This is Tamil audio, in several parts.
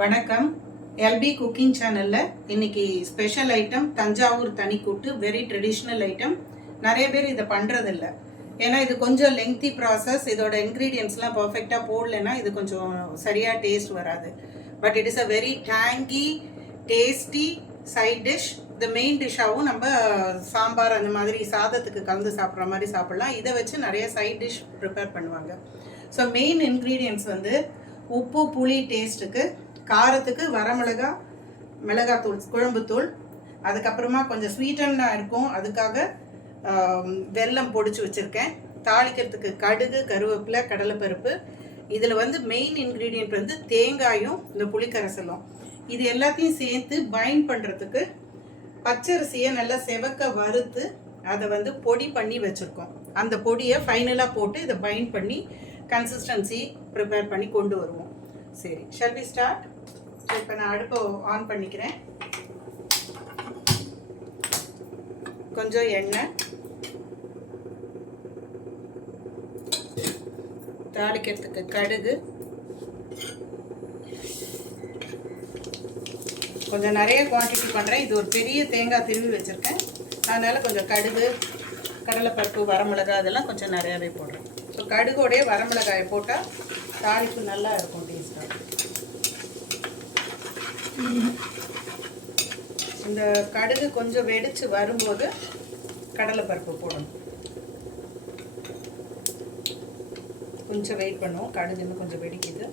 வணக்கம். எல்பி குக்கிங் சேனலில் இன்னைக்கு ஸ்பெஷல் ஐட்டம் தஞ்சாவூர் தனிக்கூட்டு. Very traditional item. நிறைய பேர் இதை பண்ணுறதில்ல. ஏன்னா இது கொஞ்சம் லெங்க்தி ப்ராசஸ். இதோட இன்க்ரீடியன்ட்ஸ்லாம் பர்ஃபெக்டாக போடலைன்னா இது கொஞ்சம் சரியாக டேஸ்ட் வராது. But it is a very tangy tasty side dish. இந்த மெயின் டிஷ்ஷாகவும் நம்ம சாம்பார் அந்த மாதிரி சாதத்துக்கு கலந்து சாப்பிட்ற மாதிரி சாப்பிட்லாம். இதை வச்சு நிறைய சைட் டிஷ் ப்ரிப்பேர் பண்ணுவாங்க. ஸோ மெயின் இன்க்ரீடியன்ட்ஸ் வந்து உப்பு, புளி டேஸ்ட்டுக்கு, காரத்துக்கு வரமிளகா, மிளகாத்தூள், குழம்புத்தூள், அதுக்கப்புறமா கொஞ்சம் ஸ்வீட்டனாக இருக்கும் அதுக்காக வெல்லம் பொடிச்சு வச்சுருக்கேன். தாளிக்கிறதுக்கு கடுகு, கருவேப்பிலை, கடலைப்பருப்பு. இதில் வந்து மெயின் இன்க்ரீடியன்ட் வந்து தேங்காயும் இந்த புளிக்கரைசலும். இது எல்லாத்தையும் சேர்த்து பைண்ட் பண்ணுறதுக்கு பச்சரிசியை நல்லா செவக்க வறுத்து அதை வந்து பொடி பண்ணி வச்சுருக்கோம். அந்த பொடியை ஃபைனலாக போட்டு இதை பைண்ட் பண்ணி கன்சிஸ்டன்சி ப்ரிப்பேர் பண்ணி கொண்டு வருவோம். சரி, ஷல் வி ஸ்டார்ட்? இப்போ நான் அடுப்பை ஆன் பண்ணிக்கிறேன். கொஞ்சம் எண்ணெய், தாளிக்கிறதுக்கு கடுகு, கொஞ்சம் நிறைய குவான்டிட்டி பண்ணுறேன். இது ஒரு பெரிய தேங்காய் திருவி வச்சுருக்கேன். அதனால் கொஞ்சம் கடுகு, கடலைப்பருப்பு, வரமிளகாய் அதெல்லாம் கொஞ்சம் நிறையாவே போடுறேன். ஸோ கடுகோடைய வரமிளகாயை போட்டால் தாளிப்பு நல்லா இருக்கும், டேஸ்ட்டாக. இந்த கடுகு கொஞ்சம் வெடித்து வரும்போது கடலைப்பருப்பு போடணும். கொஞ்சம் வெயிட் பண்ணுவோம், கடுகு இன்னும் கொஞ்சம் வெடிக்குது.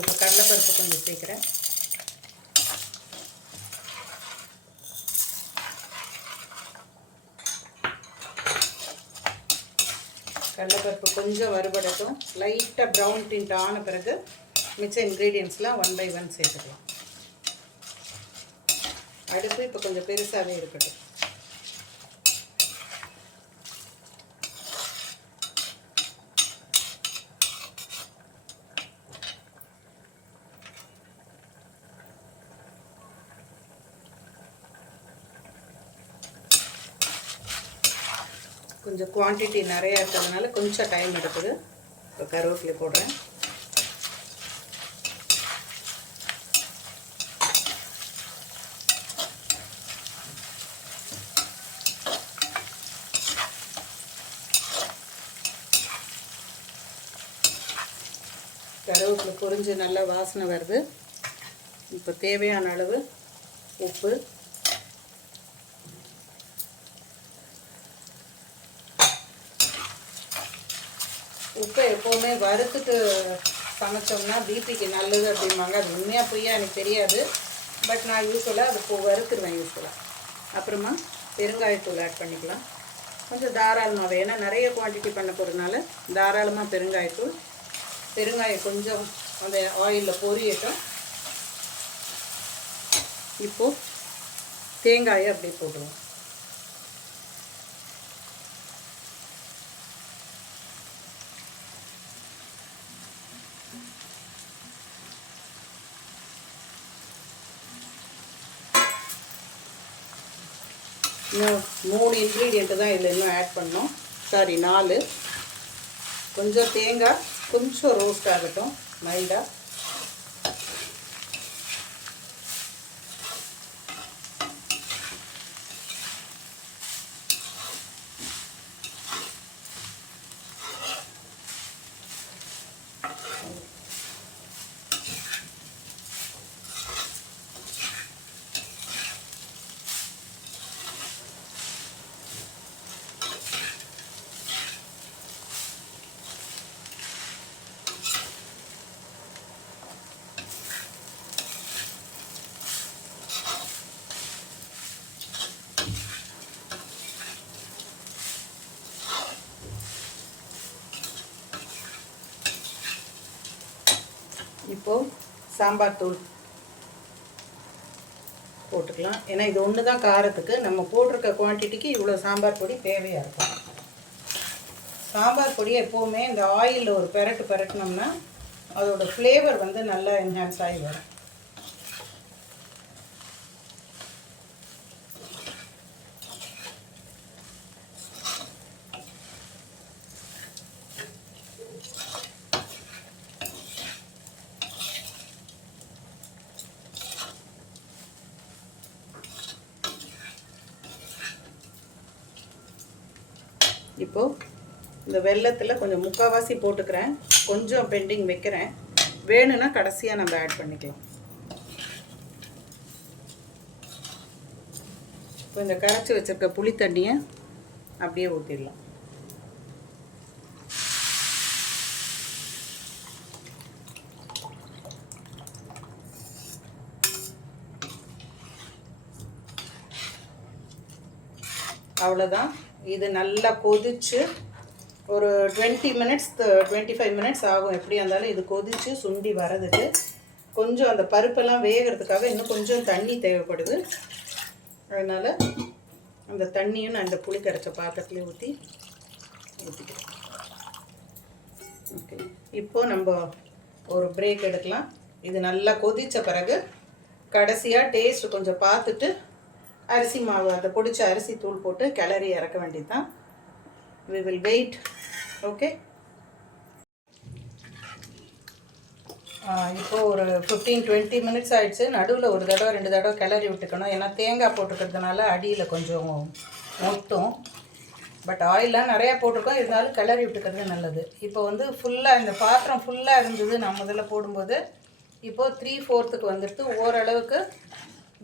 இப்போ கடலைப்பருப்பு கொஞ்சம் சேர்க்குறேன். கடலைப்பருப்பு கொஞ்சம் வறுபடட்டும். லைட்டாக ப்ரௌன் டிண்ட் ஆன பிறகு மிச்ச இன்க்ரீடியன்ட்ஸ்லாம் 1 by 1 சேர்த்துக்கலாம். அடுப்பு இப்போ கொஞ்சம் பெருசாகவே இருக்கட்டும். கொஞ்சம் குவான்டிட்டி நிறையா இருக்கிறதுனால கொஞ்சம் டைம் எடுக்குது. இப்போ கருவேப்பிலை போடுறேன். கருவேப்பிலை பொரிஞ்சு நல்லா வாசனை வருது. இப்போ தேவையான அளவு உப்பு, உப்பை எப்போவுமே வறுத்துட்டு சமைச்சோம்னா பிபிக்கு நல்லது அப்படிம்பாங்க. அது உண்மையாக பொய்யா எனக்கு தெரியாது. பட் நான் யூஸ்வலாக அது வறுத்துருவேன் யூஸ்வலாக. அப்புறமா பெருங்காயத்தூள் ஆட் பண்ணிக்கலாம் கொஞ்சம் தாராளமாகவே. ஏன்னா நிறைய குவான்டிட்டி பண்ண போகிறதுனால தாராளமாக பெருங்காயத்தூள். பெருங்காயம் கொஞ்சம் அந்த ஆயிலில் பொரியட்டும். இப்போது தேங்காயை அப்படியே போட்டுருவோம். இன்னும் 3 இன்க்ரீடியண்ட்டு தான் இதில் இன்னும் ஆட் பண்ணோம். சாரி 4. கொஞ்சம் தேங்காய் கொஞ்சம் ரோஸ்ட் ஆகட்டும் மைல்டாக. இப்போது சாம்பார் தூள் போட்டுக்கலாம். ஏன்னா இது ஒன்று தான் காரத்துக்கு. நம்ம போட்டிருக்க குவான்டிட்டிக்கு இவ்வளோ சாம்பார் பொடி தேவையாக இருக்கும். சாம்பார் பொடியை எப்போவுமே இந்த ஆயிலில் ஒரு பெரட்டினோம்னா அதோட ஃப்ளேவர் வந்து நல்லா என்ஹான்ஸ் ஆகி வரும். இப்போது இந்த வெல்லத்தில் கொஞ்சம் முக்கால்வாசி போட்டுக்கிறேன், கொஞ்சம் பெண்டிங் வைக்கிறேன். வேணும்னா கடைசியாக நம்ம ஆட் பண்ணிக்கலாம். இப்போ இந்த கரைச்சி வச்சுருக்க புளி தண்ணியை அப்படியே ஊற்றிடலாம். அவ்வளோதான். இது நல்லா கொதிச்சு ஒரு 20 மினிட்ஸ் 25 மினிட்ஸ் ஆகும். எப்படியா இருந்தாலும் இது கொதித்து சுண்டி வரதுக்கு கொஞ்சம் அந்த பருப்பெல்லாம் வேகிறதுக்காக இன்னும் கொஞ்சம் தண்ணி தேவைப்படுது. அதனால் அந்த தண்ணியும் நான் இந்த புளி கரைச்ச பாத்திரத்துலேயே ஊற்றிக்கிறேன். ஓகே, இப்போது நம்ம ஒரு பிரேக் எடுக்கலாம். இது நல்லா கொதித்த பிறகு கடைசியாக டேஸ்ட் கொஞ்சம் பார்த்துட்டு அரிசி மாவு, அதை பொடிச்ச அரிசி தூள் போட்டு கிளறி இறக்க வேண்டியது தான். we will wait. ஓகே, இப்போது ஒரு 15-20 மினிட்ஸ் ஆகிடுச்சு. நடுவில் ஒரு தடவை 2 தடவை கிளறி விட்டுக்கணும். ஏன்னா தேங்காய் போட்டுக்கிறதுனால அடியில் கொஞ்சம் ஒட்டும். பட் ஆயிலெலாம் நிறையா போட்டிருக்கோம், இருந்தாலும் கிளறி விட்டுக்கிறது நல்லது. இப்போ வந்து ஃபுல்லாக இந்த பாத்திரம் ஃபுல்லாக இருந்தது நான் முதல்ல போடும்போது. இப்போது 3/4 வந்துடுத்து. ஓரளவுக்கு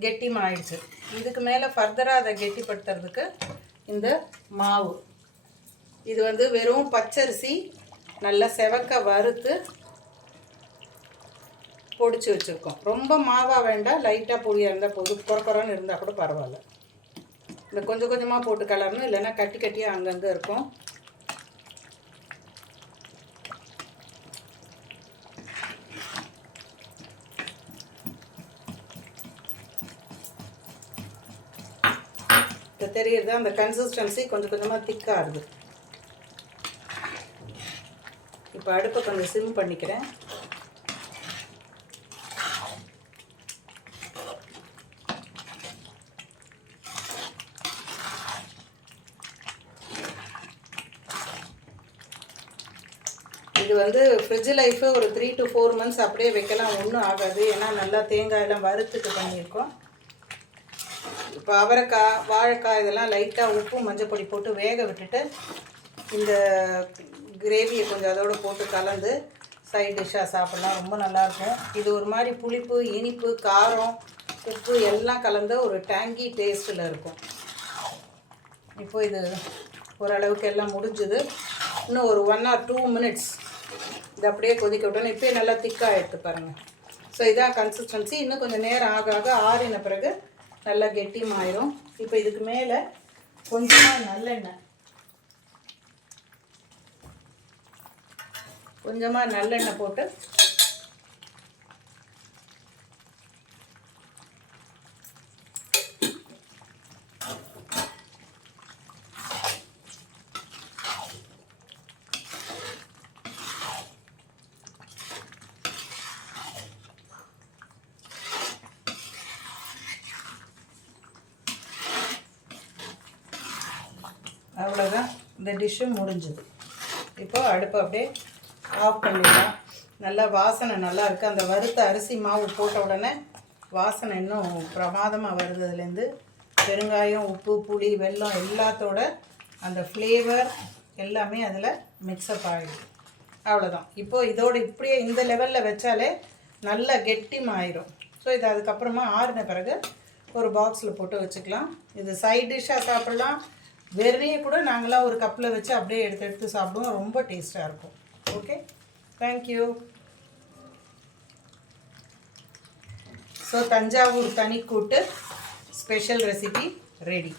கெட்டிமாயிடுச்சு. இதுக்கு மேலே ஃபர்தராக அதை கெட்டிப்படுத்துறதுக்கு இந்த மாவு, இது வந்து வெறும் பச்சரிசி நல்லா செவக்க வறுத்து பொடிச்சு வச்சுருக்கோம். ரொம்ப மாவாக வேண்டாம், லைட்டாக பொடியாக இருந்தால் போதும். குறக்குறன்னு இருந்தால் கூட பரவாயில்ல. இந்த கொஞ்சம் கொஞ்சமாக போட்டு கலரணும், இல்லைன்னா கட்டி கட்டியாக அங்கங்கே இருக்கும். இப்போ தெரியுது அந்த கன்சிஸ்டன்சி கொஞ்சம் கொஞ்சமாக திக்காக இருக்குது. இப்போ அடுப்பை கொஞ்சம் சிம் பண்ணிக்கிறேன். இது வந்து ஃப்ரிட்ஜ் லைஃபு ஒரு 3 to 4 months அப்படியே வைக்கலாம், ஒன்றும் ஆகாது. ஏன்னா நல்லா தேங்காயெல்லாம் வறுத்துட்டு பண்ணியிருக்கோம். இப்போ அவரைக்காய், வாழைக்காய் இதெல்லாம் லைட்டாக உப்பு மஞ்சள் பொடி போட்டு வேக விட்டுட்டு இந்த கிரேவியை கொஞ்சம் அதோடு போட்டு கலந்து சைட் டிஷ்ஷாக சாப்பிட்லாம், ரொம்ப நல்லாயிருக்கும். இது ஒரு மாதிரி புளிப்பு, இனிப்பு, காரம், உப்பு எல்லாம் கலந்த ஒரு டேங்கி டேஸ்ட்டில் இருக்கும். இப்போ இது ஓரளவுக்கு எல்லாம் முடிஞ்சுது. இன்னும் ஒரு 1 or 2 மினிட்ஸ் இது அப்படியே கொதிக்க விட்டோன்னு இப்போயே நல்லா திக்காக எடுத்து பாருங்கள். ஸோ இதான் கன்சிஸ்டன்சி. இன்னும் கொஞ்சம் நேரம் ஆக ஆக ஆறின பிறகு நல்லா கெட்டிமாயிரும். இப்போ இதுக்கு மேலே கொஞ்சமாக நல்லெண்ணெய் போட்டு அவ்வளோதான். இந்த டிஷ்ஷு முடிஞ்சுது. இப்போ அடுப்பை அப்படியே ஆஃப் பண்ணிடலாம். நல்லா வாசனை நல்லா இருக்குது. அந்த வறுத்த அரிசி மாவு போட்ட உடனே வாசனை இன்னும் பிரமாதமாக வருது. அதுலேருந்து பெருங்காயம், உப்பு, புளி, வெல்லம் எல்லாத்தோட அந்த ஃப்ளேவர் எல்லாமே அதில் மிக்ஸ்அப் ஆகிடுது. அவ்வளோதான். இப்போது இதோடு இப்படியே இந்த லெவலில் வச்சாலே நல்லா கெட்டிமாயிரும். ஸோ இது அதுக்கப்புறமா ஆறின பிறகு ஒரு பாக்ஸில் போட்டு வச்சுக்கலாம். இது சைட் டிஷ்ஷாக சாப்பிட்லாம். வெறுமையை கூட நாங்களாம் ஒரு கப்பில் வச்சு அப்படியே எடுத்து சாப்பிடுவோம். ரொம்ப டேஸ்ட்டாக இருக்கும். Okay, thank you. ஸோ தஞ்சாவூர் தனிக்கூட்டு ஸ்பெஷல் ரெசிபி ரெடி.